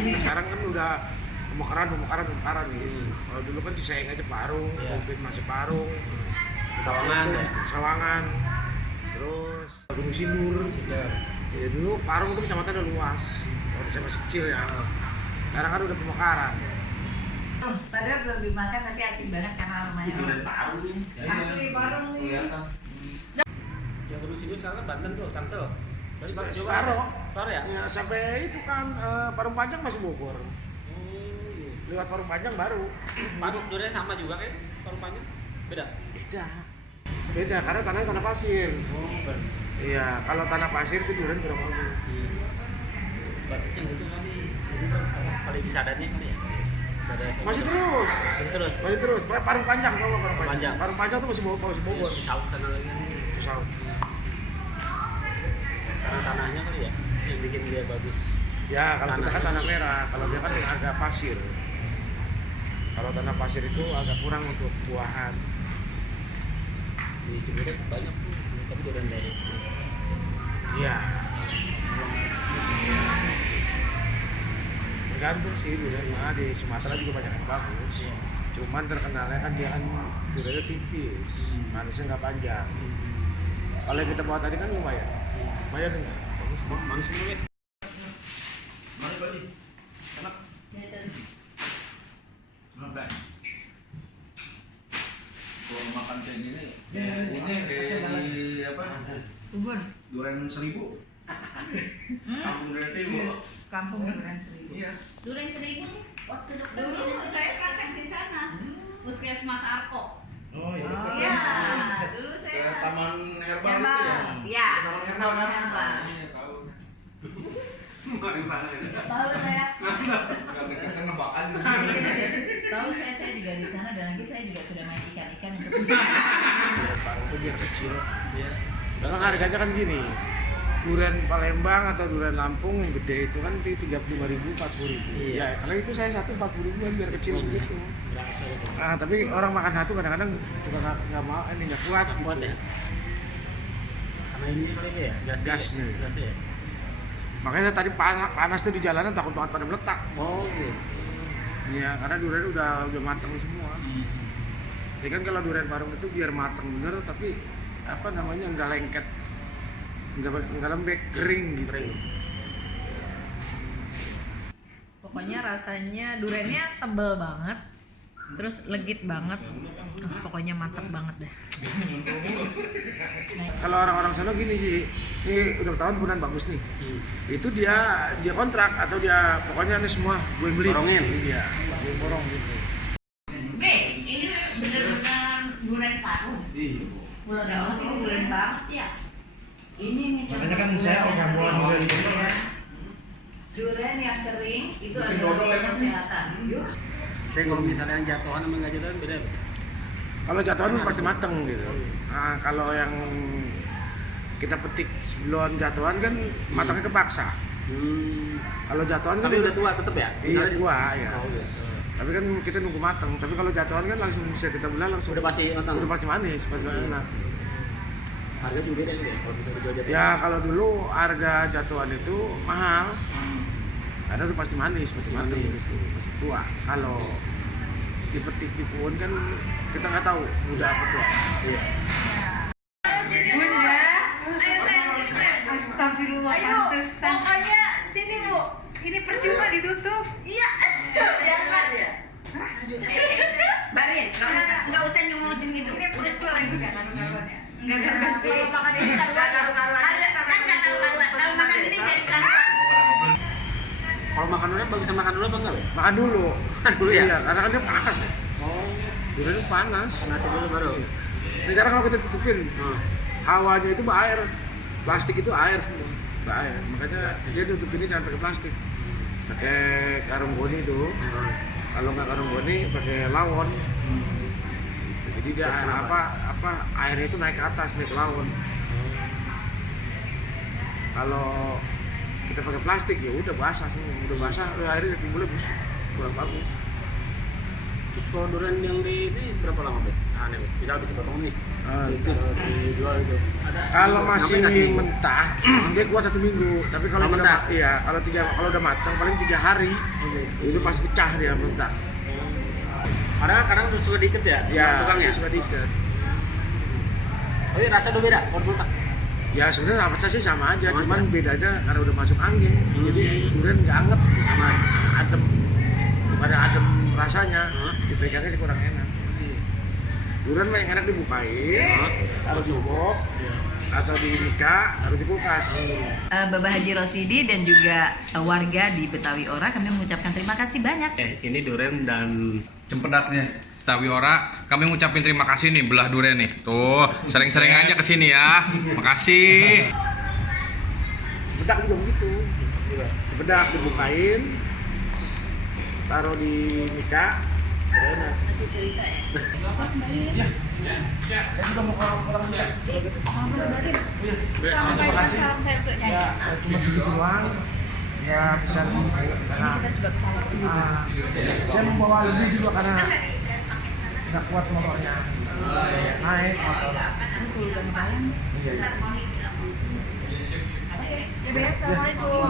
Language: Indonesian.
Sekarang kan udah pemekaran nih. Kalau dulu kan Cisaeng aja Parung, mungkin masih Parung, Sawangan, terus Gunung Sindur. Ya dulu Parung itu kecamatan udah luas, waktu saya masih kecil ya. Sekarang kan udah pemekaran. Padahal belum dimakan tapi asik banget karena aromanya. Itu dari Parung nih. Asli Parung nih. Yang Gunung Sindur sekarang kan Banten tuh, Tangsel. Paro ya? Ya sampai itu kan Parung Panjang masih Bogor. Lewat Parung Panjang baru. Parung duriannya sama juga kan? Parung Panjang? Beda? Beda karena tanahnya tanah pasir. Iya, kalau tanah pasir itu durian kurang bagus. Berarti sih itu kali kali disadarnya kali ya? Masih terus. Parung Panjang kalau Parung Panjang. Parung Panjang tuh masih Bogor. Di Saung sana lagi. Itu Saung. Karena tanahnya kali ya yang bikin dia bagus. Ya, kalau kita kan tanah merah, kalau dia kan agak pasir. Kalau tanah pasir itu agak kurang untuk buahan. Di Cibodas banyak tuh, tapi durian dari Iya. Tergantung sih durian mah di Sumatera juga banyak yang bagus. Cuman terkenalnya kan dia kan duriannya tipis, manisnya nggak panjang. Kalau yang kita bawa tadi kan lumayan enggak? bagus, manis banget. Mari balik. Enak. Ngapain? Kalau makan kayak gini, ini di apa? Durian 1000. Kampung Durian 1000. Kampung Durian 1000. Iya. Durian 1000 nih, waktu dulu saya praktek di sana, Puskesmas Arko. Oh iya. Iya, dulu Ke saya. Taman Herbal itu ya? Iya, Taman Herbal kan? Herbal. Iya, tahu. Mau di mana ini? Tahu saya. Karena kita ngebakan di Tahu saya juga di sana dan lagi saya juga sudah main ikan-ikan untuk Parung itu biar kecil. Iya. Karena harganya kan gini. Durian Palembang atau durian Lampung yang gede itu kan di 35.000, 40.000. Iya. Ya, kalau itu saya satu 40.000 biar kecil begitu. Berasa itu. Nah, tapi orang makan satu kadang-kadang juga nggak mau, ini nggak kuat. Nggak kuat gitu. ya? Karena ini kali itu ya, Gasnya. Gasnya ya. Makanya tadi panas tuh di jalanan takut banget pada meletak. Oh gitu. Iya, karena durian udah matang semua. Jadi kan kalau durian Parung itu biar matang bener, tapi apa namanya nggak lengket, nggak lembek, kering gitu. Kering. pokoknya rasanya duriannya tebel banget, terus legit banget. Pokoknya mantap banget deh. Kalau orang-orang sana gini sih, ini udah tahun punan bagus nih. Itu dia kontrak atau dia pokoknya ini semua gue beli. Borongin. Iya, gue borong gitu. Ini benar-benar durian Parung. Iya. Pulau Dawet ini durian banget ya. Ini nih. Makanya kan saya orang buat durian itu. Durian yang kering itu Bikin adalah dodol emang. kesehatan. Tapi kalau misalnya yang jatuhan sama nggak jatuhan beda. Kalau jatuhan pasti mateng gitu. Nah, kalau yang kita petik sebelum jatuhan kan matangnya kepaksa. Kalau jatuhan kan Tapi udah tua tetep ya? Iya Misalnya- tua ya. Oh iya. Tapi kan kita nunggu mateng. Tapi kalau jatuhan kan langsung bisa kita belah langsung. Udah pasti matang. Udah pasti manis, pasti enak. Harga juga beda ya kalau bisa dijual jatuhan. Ya kalau dulu harga jatuhan itu mahal. Karena udah pasti manis, pasti mateng gitu, pasti tua. Kalau dipetik di pohon kan kita nggak tahu muda apa tua. Iya. Bunda, astagfirullah. Ayo, pokoknya sini Bu. Ini percuma ditutup. Iya. Jangan ya. Barin, nggak usah nyungujin gitu. Udah keluar juga karu-karuannya. Nggak karuan. Kalau makan ini kan nggak karu-karuan. Kan nggak karu-karuan. Kalau makan ini jadi karuan. Kalau makan dulu bagus makan dulu apa enggak? Le? Makan dulu. Makan dulu ya? Iya, karena kan dia panas. Oh. Durian itu panas. Nasi dulu baru. Ini karena kalau kita tutupin, hawanya itu air, plastik itu air, air. Makanya dia tutupinnya jangan pakai plastik. Pakai karung goni itu. Kalau nggak karung goni, pakai lawon. Jadi dia air airnya itu naik ke atas, naik ke lawon. Kalau kita pakai plastik ya udah basah semua, udah basah, airnya timbulnya busuk, kurang bagus. Terus kalau durian yang di ini berapa lama, Bet? Aneh, Bet. Bisa habis dipotong nih. Itu. Kalau dijual itu. Ada. Kalau Nyampe masih nggak seminggu? mentah, dia kuat 1 minggu. Tapi kalau Kalau udah mentah? iya, kalau udah matang paling 3 hari. Itu pas pecah dia mentah. Padahal kadang suka dikit ya, Ya, tukangnya. dia suka diikat. Oh iya, rasa udah beda kalau mentah. Ya sebenarnya apa sih sama aja, Sama cuman aja. bedanya karena udah masuk angin. Jadi durian nggak anget, Aman. adem. Bukan adem rasanya, dipegangnya kurang enak. Durian mah yang enak dibukain, taruh di box, atau di mika, taruh di kulkas. Bapak Haji Rosidi dan juga warga di Betawi Ora, kami mengucapkan terima kasih banyak. Ini durian dan Cempedaknya Betawi Ora, kami ngucapin terima kasih nih belah durian nih. Tuh, sering-sering aja kesini ya. Makasih. Cepedak juga begitu. Cepedak dibukain, taruh di mika, udah enak. Masih cerita ya. Saya juga mau pulang juga. Sampaikan salam saya untuk Ya, Cahaya. cuma segitu doang. Ya bisa Ini kita juga bicara. saya membawa lebih juga karena nggak kuat motornya. Saya naik motor. Betul dan bayang. Iya, iya. Ya, Be, assalamualaikum.